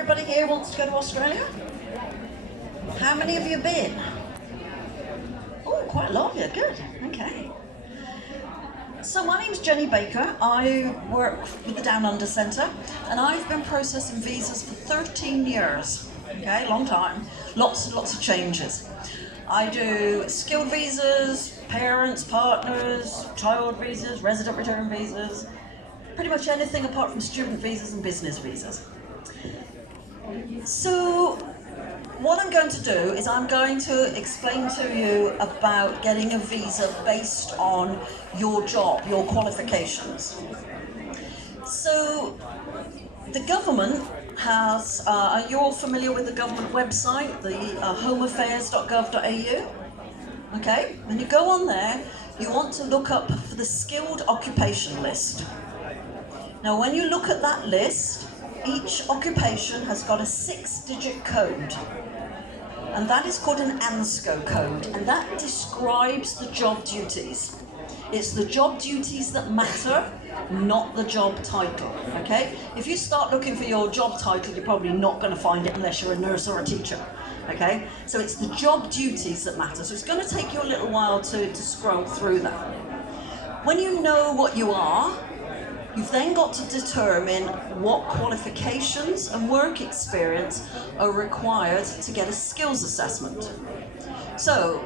Everybody here wants to go to Australia? How many of you have been? Oh, quite a lot of you, good, okay. So my name's Jenny Baker. I work with the Down Under Centre and I've been processing visas for 13 years, okay, long time, lots and lots of changes. I do skilled visas, parents, partners, child visas, resident return visas, pretty much anything apart from student visas and business visas. So what I'm going to do is I'm going to explain to you about getting a visa based on your job, your qualifications. So the government has, are you all familiar with the government website, the homeaffairs.gov.au? Okay, when you go on there, you want to look up for the skilled occupation list. Now when you look at that list, each occupation has got a 6-digit code. And that is called an ANSCO code, and that describes the job duties. It's the job duties that matter, not the job title, okay? If you start looking for your job title, you're probably not going to find it unless you're a nurse or a teacher, okay? So it's the job duties that matter. So it's going to take you a little while to scroll through that. When you know what you are, you've then got to determine what qualifications and work experience are required to get a skills assessment. So,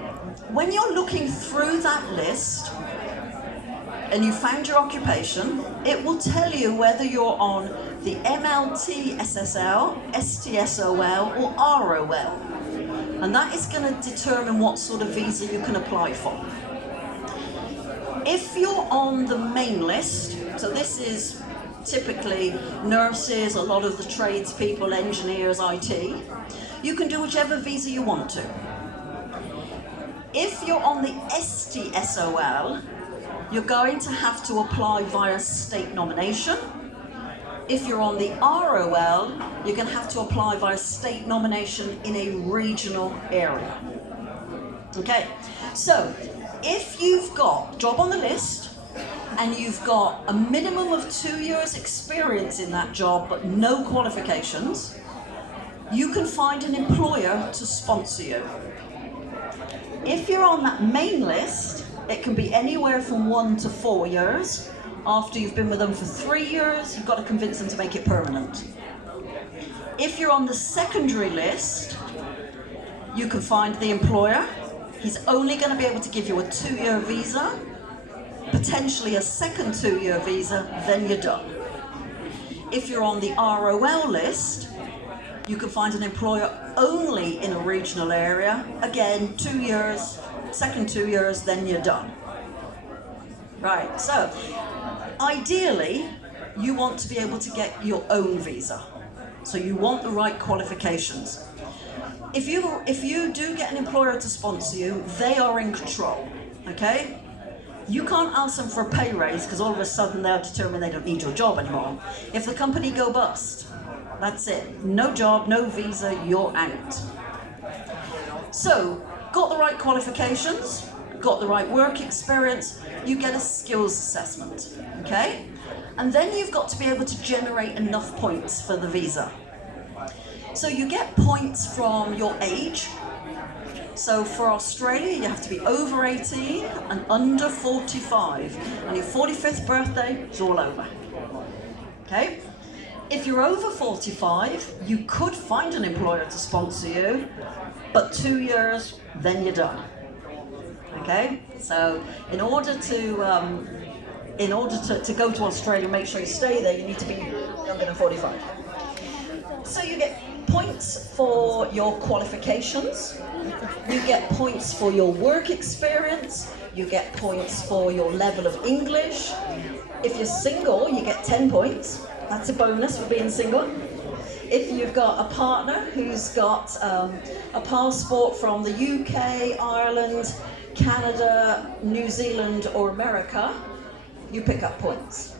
when you're looking through that list and you found your occupation, it will tell you whether you're on the MLT SSL, STSOL or ROL. And that is going to determine what sort of visa you can apply for. If you're on the main list, so this is typically nurses, a lot of the tradespeople, engineers, IT, you can do whichever visa you want to. If you're on the STSOL, you're going to have to apply via state nomination. If you're on the ROL, you're going to have to apply via state nomination in a regional area. Okay, so if you've got a job on the list and you've got a minimum of 2 years experience in that job but no qualifications, you can find an employer to sponsor you. If you're on that main list, it can be anywhere from 1 to 4 years. After you've been with them for 3 years, you've got to convince them to make it permanent. If you're on the secondary list, you can find the employer. He's only going to be able to give you a 2-year visa, potentially a second 2-year visa, then you're done. If you're on the ROL list, you can find an employer only in a regional area. Again, 2 years, second 2 years, then you're done. Right, so ideally, you want to be able to get your own visa. So you want the right qualifications. If you do get an employer to sponsor you, they are in control, okay? You can't ask them for a pay raise because all of a sudden they'll determine they don't need your job anymore. If the company go bust, that's it. No job, no visa, you're out. So, got the right qualifications, got the right work experience, you get a skills assessment, okay? And then you've got to be able to generate enough points for the visa. So you get points from your age. So for Australia, you have to be over 18 and under 45. And your 45th birthday is all over. Okay? If you're over 45, you could find an employer to sponsor you, but 2 years, then you're done. Okay? So in order to go to Australia, make sure you stay there, you need to be younger than 45. So you get points for your qualifications, you get points for your work experience, you get points for your level of English. If you're single, you get 10 points. That's a bonus for being single. If you've got a partner who's got a passport from the UK, Ireland, Canada, New Zealand or America, you pick up points.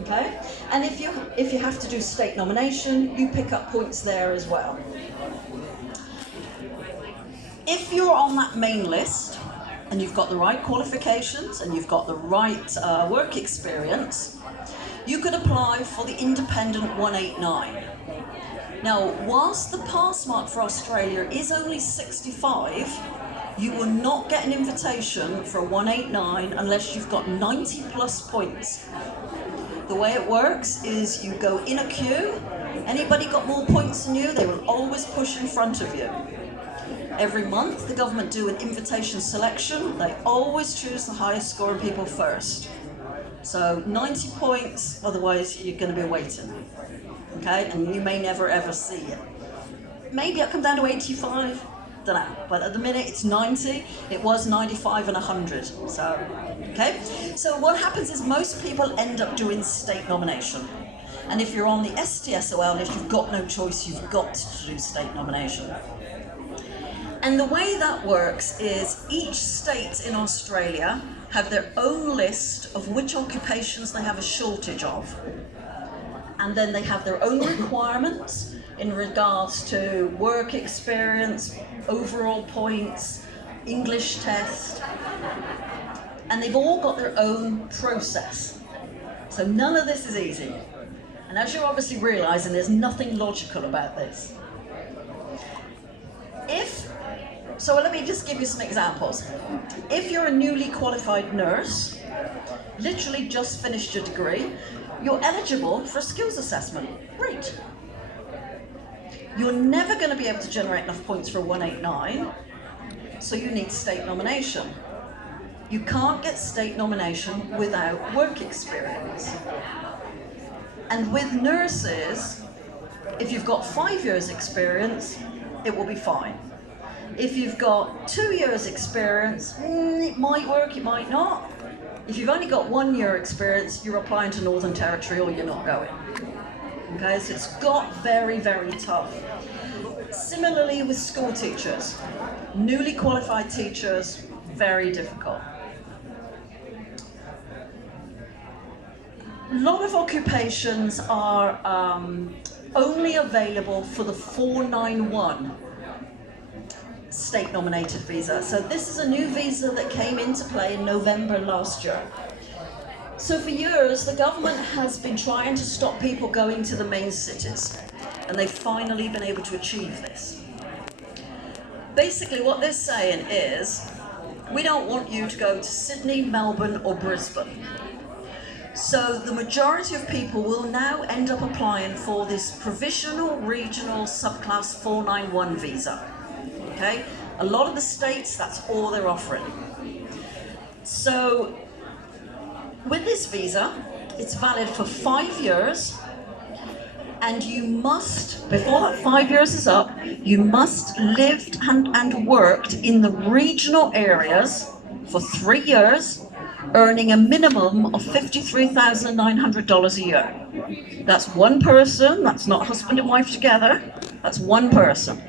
Okay? And if you have to do state nomination, you pick up points there as well. If you're on that main list and you've got the right qualifications and you've got the right work experience, you could apply for the Independent 189. Now, whilst the pass mark for Australia is only 65, you will not get an invitation for a 189 unless you've got 90 plus points. The way it works is you go in a queue, anybody got more points than you, they will always push in front of you. Every month, the government do an invitation selection. They always choose the highest scoring people first. So 90 points, otherwise you're going to be waiting. Okay, and you may never ever see it. Maybe it'll come down to 85, don't know. But at the minute it's 90. It was 95 and 100. So, okay. So what happens is most people end up doing state nomination. And if you're on the STSOL list, you've got no choice. You've got to do state nomination. And the way that works is each state in Australia have their own list of which occupations they have a shortage of. And then they have their own requirements in regards to work experience, overall points, English test, and they've all got their own process. So none of this is easy. And as you're obviously realizing, there's nothing logical about this. So let me just give you some examples. If you're a newly qualified nurse, literally just finished your degree, you're eligible for a skills assessment. Great. You're never going to be able to generate enough points for a 189, so you need state nomination. You can't get state nomination without work experience. And with nurses, if you've got 5 years experience, it will be fine. If you've got 2 years experience, it might work, it might not. If you've only got 1 year experience, you're applying to Northern Territory or you're not going. Okay, so it's got very, very tough. Similarly with school teachers, newly qualified teachers, very difficult. A lot of occupations are only available for the 491 state nominated visa. So this is a new visa that came into play in November last year. So for years, the government has been trying to stop people going to the main cities, and they've finally been able to achieve this. Basically what they're saying is, we don't want you to go to Sydney, Melbourne or Brisbane. So the majority of people will now end up applying for this provisional regional subclass 491 visa. Okay? A lot of the states, that's all they're offering. So with this visa, it's valid for 5 years, and you must, before that 5 years is up, you must lived and worked in the regional areas for 3 years, earning a minimum of $53,900 a year. That's one person, that's not husband and wife together, that's one person.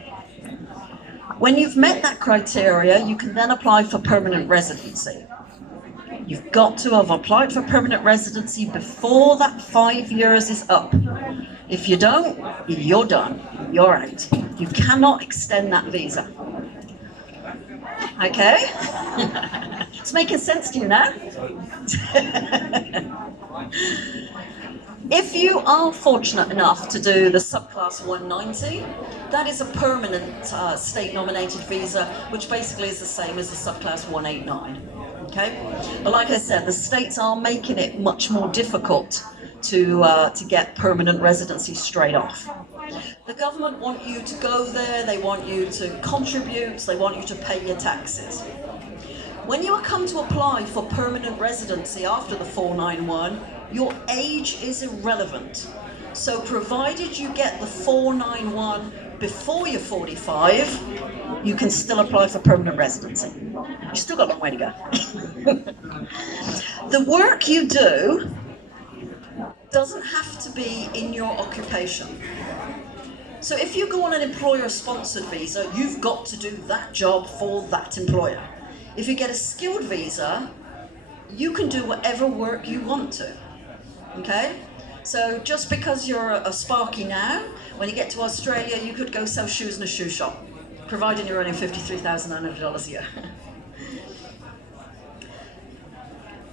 When you've met that criteria, you can then apply for permanent residency. You've got to have applied for permanent residency before that 5 years is up. If you don't, you're done. You're out. You cannot extend that visa. Okay? It's making sense to you now? If you are fortunate enough to do the subclass 190, that is a permanent state-nominated visa, which basically is the same as the subclass 189. Okay, but like I said, the states are making it much more difficult to get permanent residency straight off. The government want you to go there, they want you to contribute, they want you to pay your taxes. When you come to apply for permanent residency after the 491, your age is irrelevant. So provided you get the 491 before you're 45, you can still apply for permanent residency. You've still got a long way to go. The work you do doesn't have to be in your occupation. So if you go on an employer-sponsored visa, you've got to do that job for that employer. If you get a skilled visa, you can do whatever work you want to. Okay? So just because you're a Sparky now, when you get to Australia, you could go sell shoes in a shoe shop, providing you're earning $53,900 a year.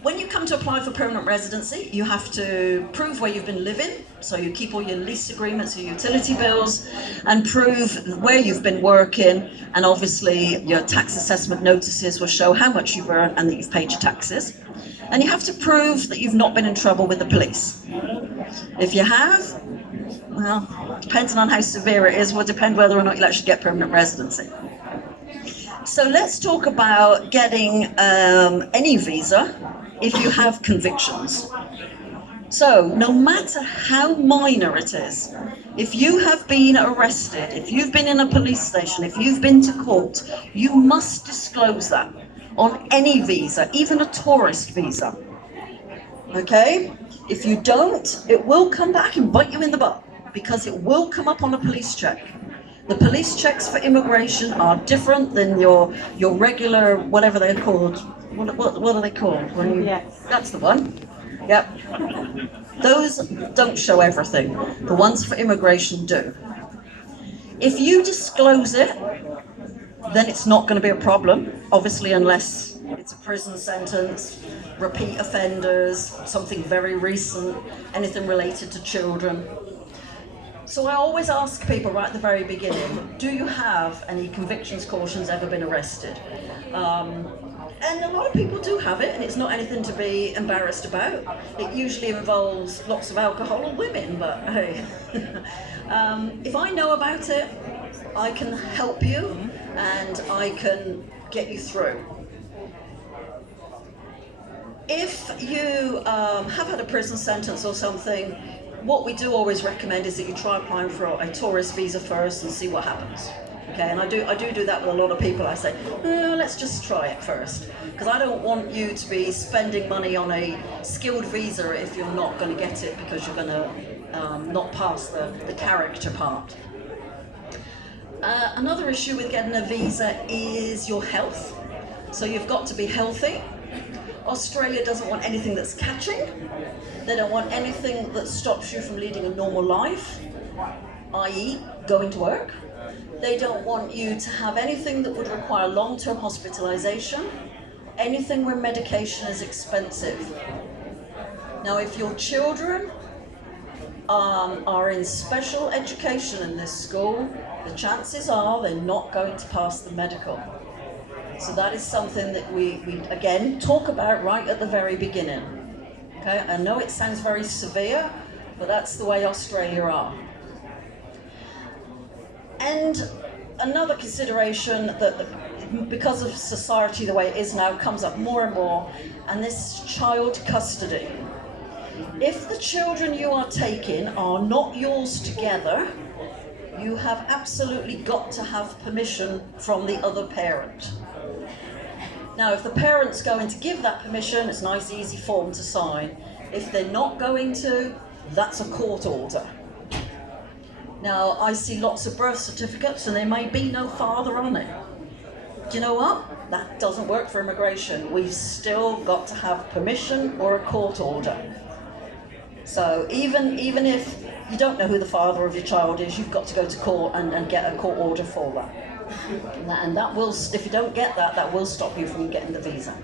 when you come to apply for permanent residency, you have to prove where you've been living. So you keep all your lease agreements, your utility bills, and prove where you've been working. And obviously your tax assessment notices will show how much you've earned and that you've paid your taxes. And you have to prove that you've not been in trouble with the police. If you have, well, depending on how severe it is, will depend whether or not you'll actually get permanent residency. So let's talk about getting any visa if you have convictions. So no matter how minor it is, if you have been arrested, if you've been in a police station, if you've been to court, you must disclose that on any visa, even a tourist visa. Okay? If you don't, it will come back and bite you in the butt, because it will come up on a police check. The police checks for immigration are different than your regular, whatever they're called. What are they called? Yes. That's the one. Yep. Those don't show everything. The ones for immigration do. If you disclose it, then it's not going to be a problem, obviously, unless it's a prison sentence, repeat offenders, something very recent, anything related to children. So I always ask people right at the very beginning, do you have any convictions, cautions, ever been arrested? And a lot of people do have it, and it's not anything to be embarrassed about. It usually involves lots of alcohol and women, but hey. If I know about it, I can help you and I can get you through. If you have had a prison sentence or something, what we do always recommend is that you try applying for a tourist visa first and see what happens. Okay, and I do that with a lot of people. I say, no, let's just try it first, because I don't want you to be spending money on a skilled visa if you're not going to get it, because you're going to not pass the character part. Another issue with getting a visa is your health. So you've got to be healthy. Australia doesn't want anything that's catching. They don't want anything that stops you from leading a normal life, i.e. going to work. They don't want you to have anything that would require long-term hospitalization, anything where medication is expensive. Now, if your children are in special education in this school, the chances are they're not going to pass the medical. So that is something that we again talk about right at the very beginning. Okay, I know it sounds very severe, but that's the way Australia are. And another consideration that, because of society the way it is now, comes up more and more, and this is child custody. If the children you are taking are not yours together, you have absolutely got to have permission from the other parent. Now, if the parent's going to give that permission, it's a nice, easy form to sign. If they're not going to, that's a court order. Now, I see lots of birth certificates and there may be no father on it. Do you know what? That doesn't work for immigration. We've still got to have permission or a court order. So even if you don't know who the father of your child is, you've got to go to court and get a court order for that. And that will, if you don't get that, that will stop you from getting the visa.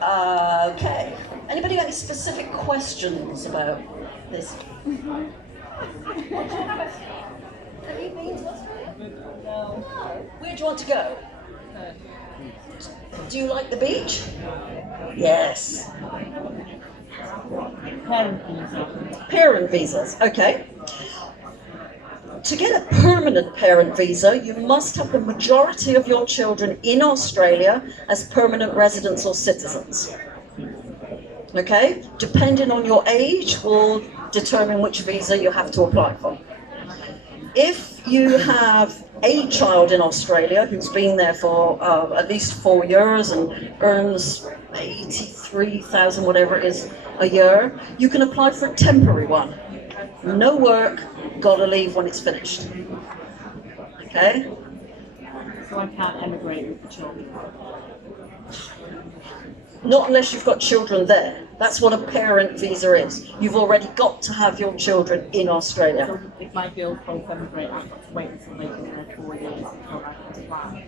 Okay. Anybody got any specific questions about this? Have you been to Australia? No. Where do you want to go? Do you like the beach? Yes. Parent visa. Parent visas, okay. To get a permanent parent visa, you must have the majority of your children in Australia as permanent residents or citizens. Okay? Depending on your age will determine which visa you have to apply for. If you have a child in Australia who's been there for at least 4 years and earns 83,000, whatever it is, a year, you can apply for a temporary one. No work, gotta leave when it's finished. Okay? So I can't emigrate with the children. Not unless you've got children there. That's what a parent visa is. You've already got to have your children in Australia. So if my girls both emigrate, I've got to wait until they've been there 4 years before I can apply.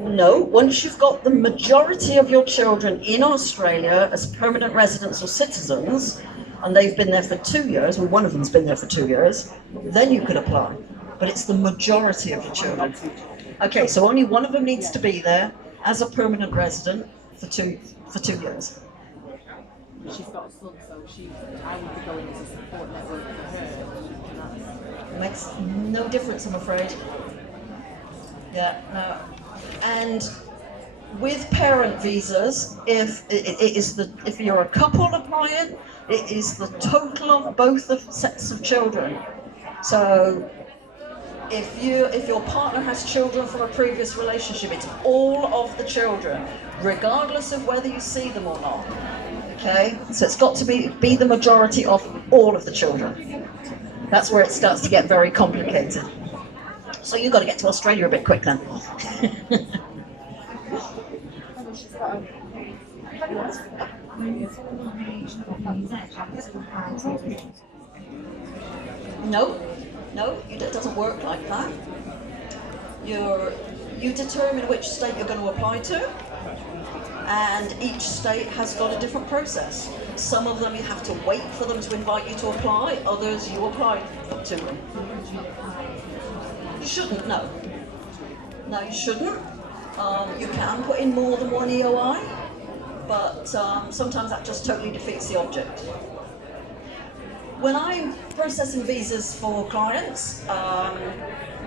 No, once you've got the majority of your children in Australia as permanent residents or citizens, and they've been there for 2 years, or one of them's been there for 2 years, then you can apply. But it's the majority of your children. Okay, so only one of them needs to be there as a permanent resident for 2 years. She's got a son, so I would be going as a support network for her. Makes no difference, I'm afraid. Yeah, no. And with parent visas, if you're a couple applying, it is the total of both the sets of children. So if your partner has children from a previous relationship, it's all of the children, regardless of whether you see them or not. Okay, so it's got to be the majority of all of the children. That's where it starts to get very complicated. So you've got to get to Australia a bit quick then. No, it doesn't work like that. You determine which state you're going to apply to, and each state has got a different process. Some of them you have to wait for them to invite you to apply, others you apply to them. You shouldn't, no. No, you shouldn't. You can put in more than one EOI, but sometimes that just totally defeats the object. When I'm processing visas for clients,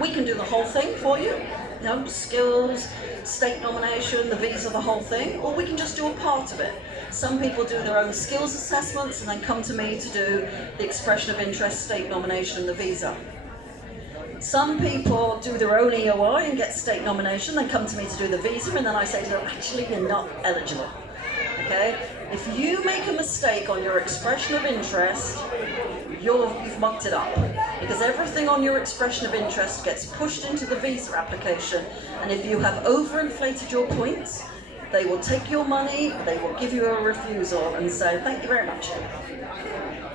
we can do the whole thing for you. You know, skills, state nomination, the visa, the whole thing, or we can just do a part of it. Some people do their own skills assessments and then come to me to do the expression of interest, state nomination, and the visa. Some people do their own EOI and get state nomination, then come to me to do the visa, and then I say to them, actually, you're not eligible. Okay? If you make a mistake on your expression of interest, you've mucked it up. Because everything on your expression of interest gets pushed into the visa application, and if you have overinflated your points, they will take your money, they will give you a refusal and say, thank you very much.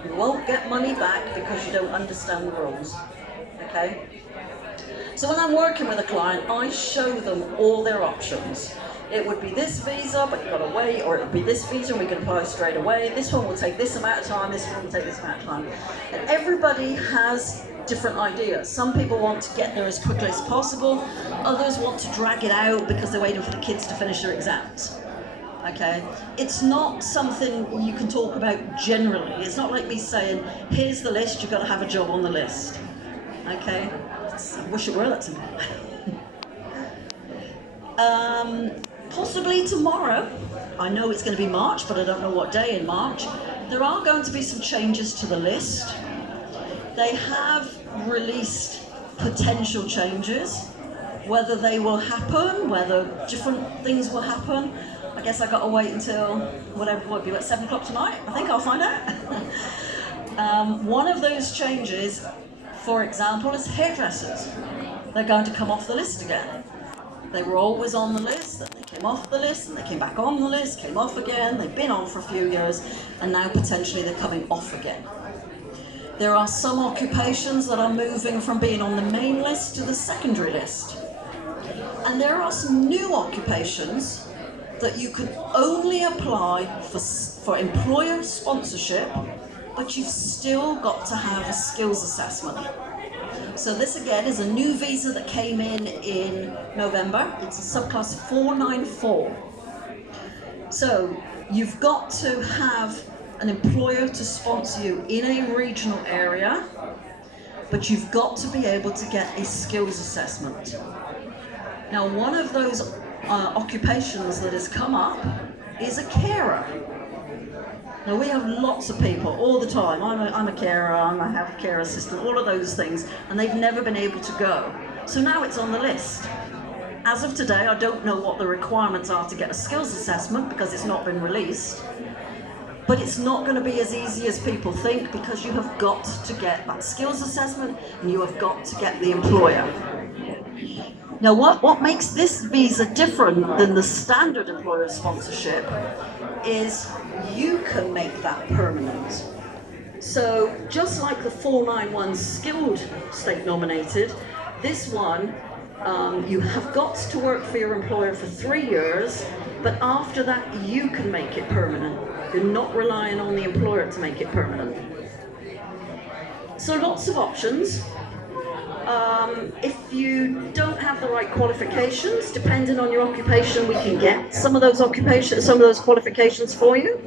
You won't get money back because you don't understand the rules. Okay? So when I'm working with a client, I show them all their options. It would be this visa, but you've got to wait, or it would be this visa and we can apply straight away. This one will take this amount of time, this one will take this amount of time. And everybody has different ideas. Some people want to get there as quickly as possible. Others want to drag it out because they're waiting for the kids to finish their exams. Okay? It's not something you can talk about generally. It's not like me saying, here's the list, you've got to have a job on the list. Okay? I wish it were that simple. Possibly tomorrow, I know it's going to be March, but I don't know what day in March, there are going to be some changes to the list. They have released potential changes. Whether they will happen, whether different things will happen, I guess I've got to wait until whatever it will be, about 7 o'clock tonight. I think I'll find out. One of those changes, for example, is hairdressers. They're going to come off the list again. They were always on the list, then they came off the list, and they came back on the list, came off again, they've been on for a few years, and now potentially they're coming off again. There are some occupations that are moving from being on the main list to the secondary list. And there are some new occupations that you can only apply for employer sponsorship, but you've still got to have a skills assessment. So this again is a new visa that came in November. It's a subclass 494. So you've got to have an employer to sponsor you in a regional area, but you've got to be able to get a skills assessment. Now, one of those occupations that has come up is a carer. Now, we have lots of people all the time. I'm a carer, I'm a healthcare assistant, all of those things, and they've never been able to go. So now it's on the list. As of today, I don't know what the requirements are to get a skills assessment because it's not been released. But it's not going to be as easy as people think, because you have got to get that skills assessment and you have got to get the employer. Now, what makes this visa different than the standard employer sponsorship is you can make that permanent. So just like the 491 skilled state nominated, this one You have got to work for your employer for 3 years, but after that you can make it permanent. You're not relying on the employer to make it permanent. So lots of options. If you don't have the right qualifications, depending on your occupation, we can get some of those occupations, some of those qualifications for you.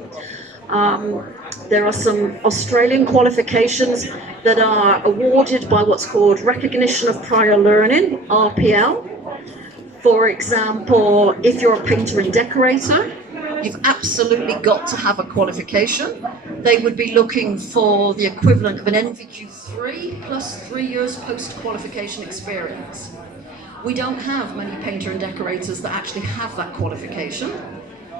There are some Australian qualifications that are awarded by what's called Recognition of Prior Learning, RPL. For example, if you're a painter and decorator, you've absolutely got to have a qualification. They would be looking for the equivalent of an NVQ3 plus 3 years post-qualification experience. We don't have many painter and decorators that actually have that qualification.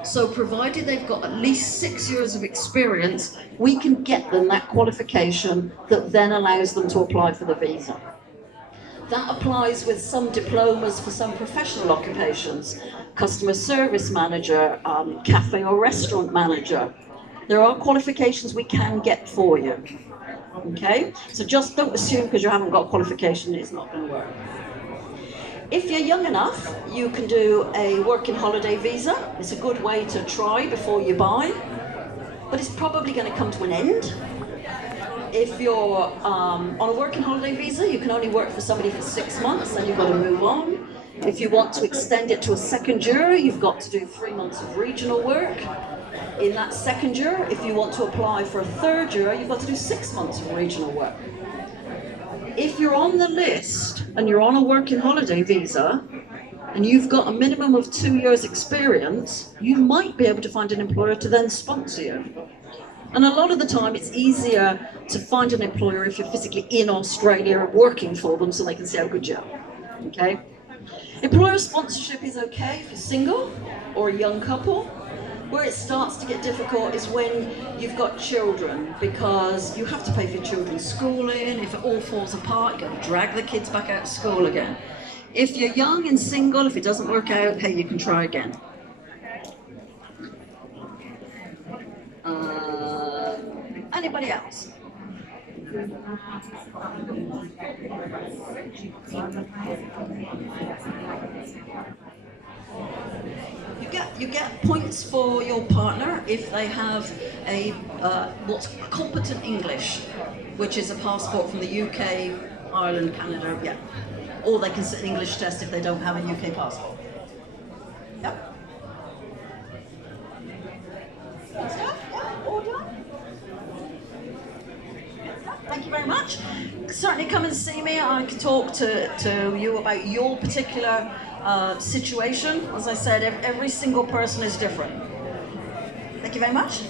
So provided they've got at least 6 years of experience, we can get them that qualification that then allows them to apply for the visa. That applies with some diplomas for some professional occupations, customer service manager, cafe or restaurant manager. There are qualifications we can get for you. Okay? So just don't assume because you haven't got a qualification it's not going to work. If you're young enough, you can do a working holiday visa. It's a good way to try before you buy, but it's probably going to come to an end. If you're on a working holiday visa, you can only work for somebody for 6 months and you've got to move on. If you want to extend it to a second year, you've got to do 3 months of regional work. In that second year, if you want to apply for a third year, you've got to do 6 months of regional work. If you're on the list and you're on a working holiday visa and you've got a minimum of 2 years experience, you might be able to find an employer to then sponsor you. And a lot of the time it's easier to find an employer if you're physically in Australia working for them so they can see how good you are. Okay? Employer sponsorship is okay if you're single or a young couple. Where it starts to get difficult is when you've got children, because you have to pay for your children's schooling. If it all falls apart, you've got to drag the kids back out of school again. If you're young and single, if it doesn't work out, hey, you can try again. Anybody else? You get points for your partner if they have a what's competent English, which is a passport from the UK, Ireland, Canada, yeah. Or they can sit an English test if they don't have a UK passport. Yep. Good stuff, yeah, all done. Thank you very much. Certainly come and see me. I can talk to you about your particular situation. As I said, every single person is different. Thank you very much.